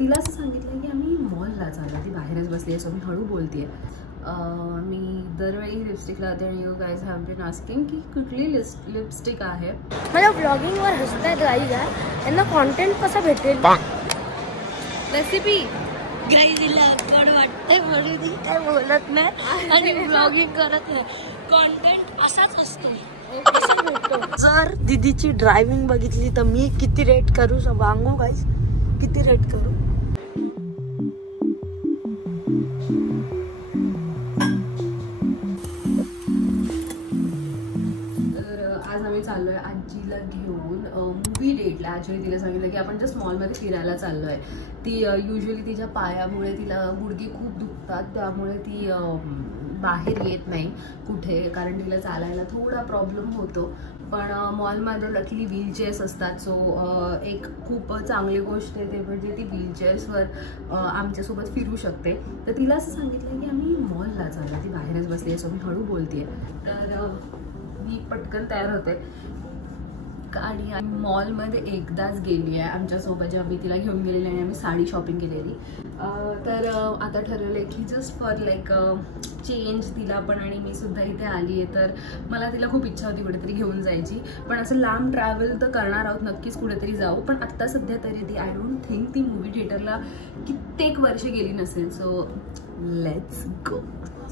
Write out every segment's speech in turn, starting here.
तिला असं सांगितलं की आम्ही मॉलला चाललो, ती बाहेरच बसली आहे, सो मी हळू बोलते मी दरवेळी लिपस्टिक लावते आणि you guys have been asking की कुठली लिपस्टिक आहे. मला ब्लॉगिंगवर हसतायत गाईज यार, यांना कॉन्टेंट कसा भेटेल. रेसिपी गाईज हिला अवघड वाटतंय म्हणून ती काय बोलत नाही आणि ब्लॉगिंग करत नाही. कॉन्टेंट असाच असतो. जर दीदीची ड्रायव्हिंग बघितली तर मी किती रेट करू सांगू गाईज, किती रेट करू. आज आम्ही चाललोय आजीला घेऊन मूवी डेटला. ॲक्च्युली तिला सांगितलं की आपण जस्ट मॉलमध्ये फिरायला चाललो आहे. ती युजली तिच्या पायामुळे तिला गुडघे खूप दुखतात, त्यामुळे ती बाहेर येत नाही कुठे, कारण तिला चालायला थोडा प्रॉब्लेम होतो. पण मॉलमध्ये लकीली व्हीलचेअर्स असतात, सो एक खूप चांगली गोष्ट आहे ते म्हणजे ती व्हीलचेअर्सवर आमच्यासोबत फिरू शकते. तर तिला असं सांगितलं की आम्ही मॉलला चाललो, ती बाहेरच बसली आहे, सो मी हळू बोलते. तर मी पटकन तयार होते आणि मॉलमध्ये एकदाच गेली आहे आमच्यासोबत, जेव्हा मी तिला घेऊन गेलेली आणि आम्ही साडी शॉपिंग केलेली. तर आता ठरवलं की जस्ट फॉर लाईक चेंज तिला पण आणि मी सुद्धा इथे आली आहे, तर मला तिला खूप इच्छा होती कुठेतरी घेऊन जायची. पण असं लांब ट्रॅव्हल तर करणार आहोत, नक्कीच कुठेतरी जाऊ. पण आत्ता सध्या तरी ती आय डोंट थिंक ती मूवी थिएटरला कित्येक वर्ष गेली नसेल, सो लेट्स गो.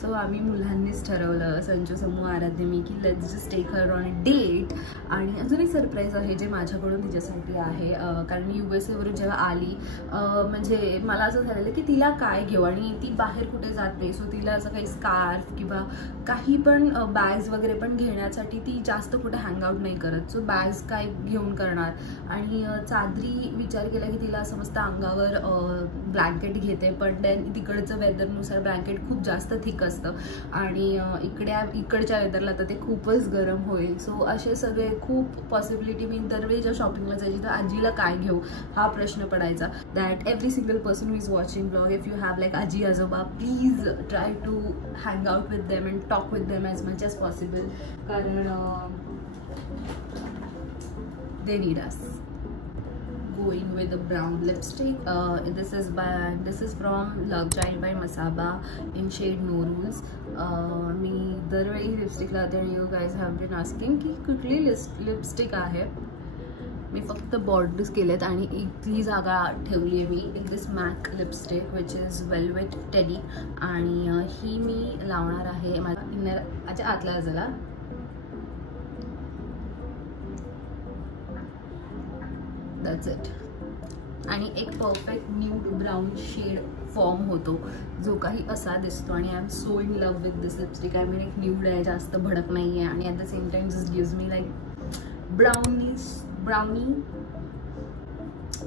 सो आम्ही मुलांनीच ठरवलं, संजू, समूह, आराध्य, मी, की let's just take her on a date. आणि अजून एक सरप्राईज आहे जे माझ्याकडून तिच्यासाठी आहे, कारण USA वरून जेव्हा आली म्हणजे मला असं झालेलं की तिला काय घेऊ, आणि ती बाहेर कुठे जात नाही, सो तिला असं काही स्कार्फ किंवा काही पण बॅग्स वगैरे पण घेण्यासाठी ती जास्त कुठे हँगआउट नाही करत, सो बॅग्स काय घेऊन करणार. आणि चादरी विचार केला की तिला असं मस्त अंगावर ब्लँकेट घेते, पण देन तिकडचं वेदरनुसार ब्लँकेट खूप जास्त थिक असतं आणि इकडच्या वेदरला तर ते खूपच गरम होईल. सो असे सगळे खूप पॉसिबिलिटी. मी दरवेळी जेव्हा शॉपिंगला जायची तर आजीला काय घेऊ हा प्रश्न पडायचा. That every single person who is watching blog, if you have like आजी आजोबा, please try to hang out with them and talk with them as much as possible, कारण they need us. Going with a brown lipstick. This is from Love Child by Masaba in shade No Rules. मी दरवेळी lipstick लावते आणि you guys have been asking की कुठली lipstick आहे. मी फक्त borders केलेत आणि इथली जागा ठेवली आहे मी this MAC lipstick which is velvet teddy, आणि ही मी लावणार आहे माझ्या इनर आतल्या बाजूला. That's it. आणि एक perfect nude brown shade form होतो जो काही असा दिसतो, आणि I am so in love with this lipstick. I mean एक न्यूड आहे, जास्त भडक नाही आहे, आणि at the same time this gives me like brownie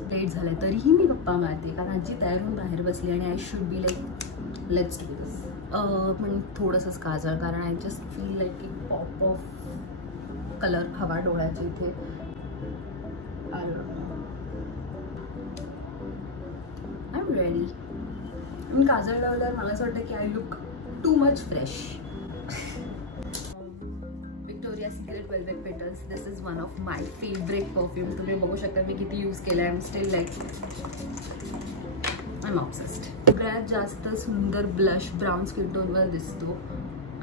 date झालं तरीही मी गप्पा मारते, कारण आजी तयार होऊन बाहेर बसली आणि I should be like let's do this. पण थोडंसंच काजळ, कारण आय जस्ट फील लाईक एक पॉप ऑफ कलर हवा डोळ्याच्या इथे. I'm ready. मी काजळ लावल्यावर मला असं वाटतं की I look too much fresh. Victoria Secret Velvet Petals, this is one of my favourite perfume. तुम्ही बघू शकता मी किती यूज केलं आहे. I am still like I am obsessed. सगळ्यात जास्त सुंदर ब्लश ब्राऊन स्किन टोनवर दिसतो,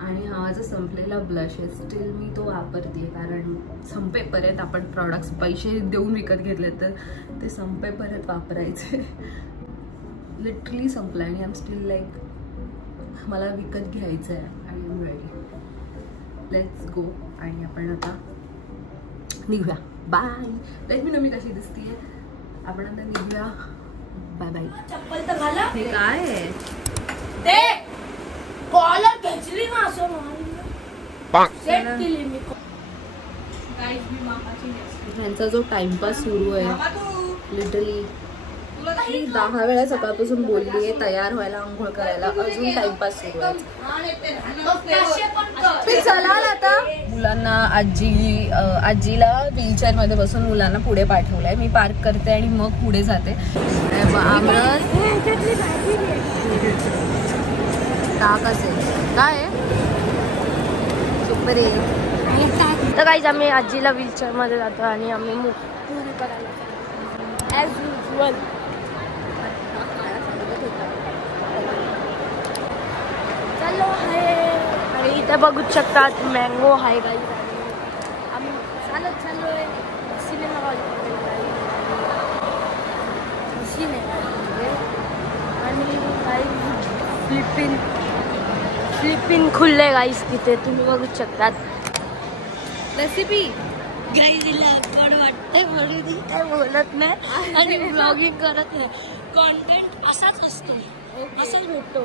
आणि हा जो संपलेला ब्लश आहे स्टील मी तो वापरते, कारण संपेपर्यंत आपण प्रॉडक्ट्स पैसे देऊन विकत घेतले तर ते संपेपर्यंत वापरायचे. लिटरली संपलं आणि आय एम स्टील लाईक मला विकत घ्यायचं आहे. I am ready. Let's go. आणि आपण आता निघूया. बाय. लेट मी नो मी कशी दिसतीये. आपण आता निघूया. Bye bye. चप्पल तर घाला. हे काय आहे ते कॉलर खेचली ना असं सेट केली मी. त्यांचा जो टाइमपास सुरू आहे लिटरली, मी 10 वेळा सकाळपासून बोलली आहे तयार व्हायला, आंघोळ करायला, अजून टाइमपास सुरू आहे. चला आता मुलांना आजीला व्हीलचेअर मध्ये बसून मुलांना पुढे पाठवलंय. मी पार्क करते आणि मग पुढे जाते. टाक असेल काय सुपर आहे. तर गाईज आम्ही आजीला व्हीलचेअर मध्ये जातो आणि आम्ही मूवी करायला ॲज युजल. होता. चाललो आहे आणि इथे बघू शकतात मँगो आहे गाईज. आम्ही चालत चाललोय सिनेमा हॉलमध्ये आणि काही फ्लिपिन खुलले गाईस तिथे तुम्ही बघू शकतात. रेसिपी गाईजला गोड वाटतंय म्हणून ती काय बोलत नाही आणि ब्लॉगिंग करत नाही. कॉन्टेंट असाच असतो, असाच भेटतो.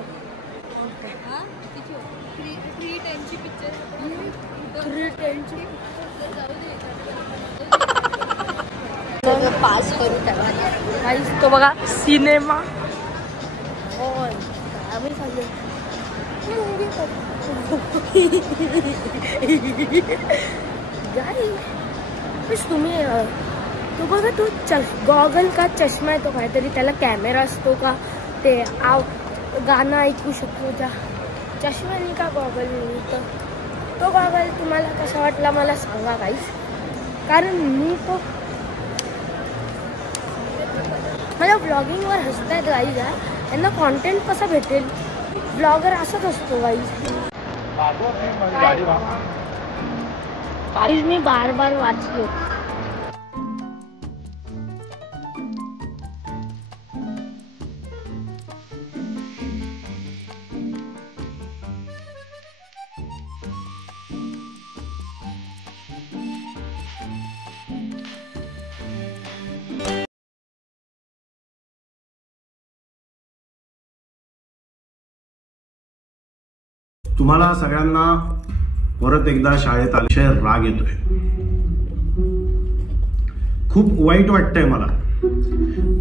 पास करू त्याला गाईस तो बघा सिनेमा हॉल. आम्ही चाललो गाईस. तुम्ही तो बघा तो गॉगल का चष्मा आहे तो काहीतरी त्याला कॅमेरा असतो का ते गाणं ऐकू शकतो त्या चष्म्याने का गॉगलने. तर तो गॉगल तुम्हाला कसा वाटला मला सांगा गाईस. कारण मी तो माझ्या ब्लॉगिंगवर हसतायत गाईज. यांना कॉन्टेंट कसा भेटेल. ब्लॉगर असाच असतो गाईज. गाईज मी बार वाचलो. तुम्हाला सगळ्यांना परत एकदा शाळेत आल्याशिवाय राग येतोय. खूप वाईट वाटतंय मला.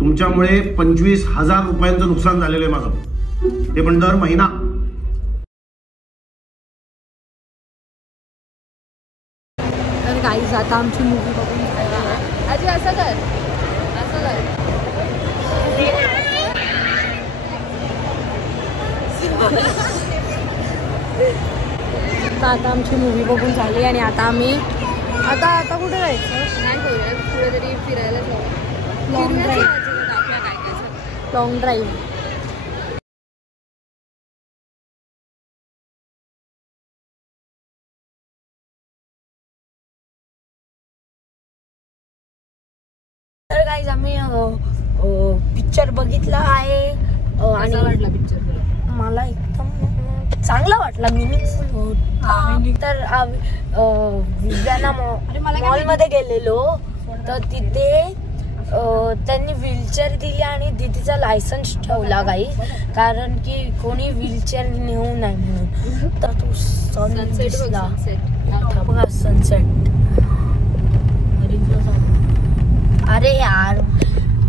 तुमच्यामुळे 25,000 रुपयांचं नुकसान झालेलं आहे माझं, ते पण दर महिना. तर गाईज आता आमची मूवी बघून आजी असं कर आता आमची मूवी बघून झाली आणि आता आम्ही आता कुठे जायचं नाही करूया पुढे तरी फिरायला जाऊ. Long drive. तर गाईज आम्ही पिक्चर बघितला आहे आणि वाटला पिक्चर मला एकदम चांगला वाटला. मिनिंगफुल होता. तर विज्ञाना मॉलमध्ये गेलेलो तर तिथे त्यांनी व्हीलचेअर दिली आणि दीदीचा लायसन्स ठेवला गाईज. कारण की कोणी व्हीलचेअर नेऊ नाही म्हणून. तर तो सनसेट. अरे यार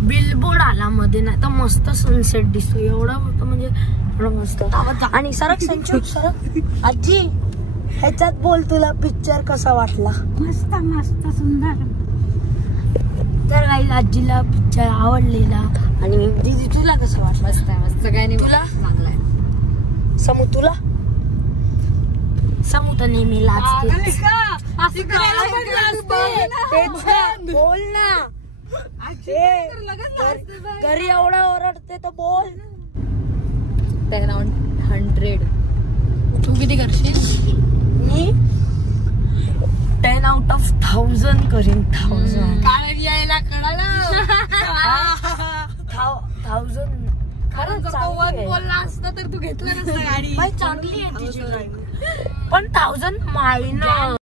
बिलबोर्ड आला मध्ये नाही तर मस्त सनसेट दिसतो. एवढा होतं म्हणजे मस्त. आणि सरक संचू सरक. आजी ह्याच्यात बोल तुला पिक्चर कसा वाटला. मस्त सुंदर. तर काही आजीला पिक्चर आवडलेला. आणि दीदी तुला कसं वाटलं. मस्त काय नाही तुला चांगला आहे. समू तुला समू तर नेहमी लाजते. बोल ना घरी एवढा ओरडते तर बोल. 10/100. तू किती करशील. मी 10/1000 करीन. 1000 कारण यायला कळालं 1000 खरंच बोलला असता तर तू घेतलं नसतं गाडी. चांगली आहे तिची ड्रायव्हिंग पण 1000 मायनस.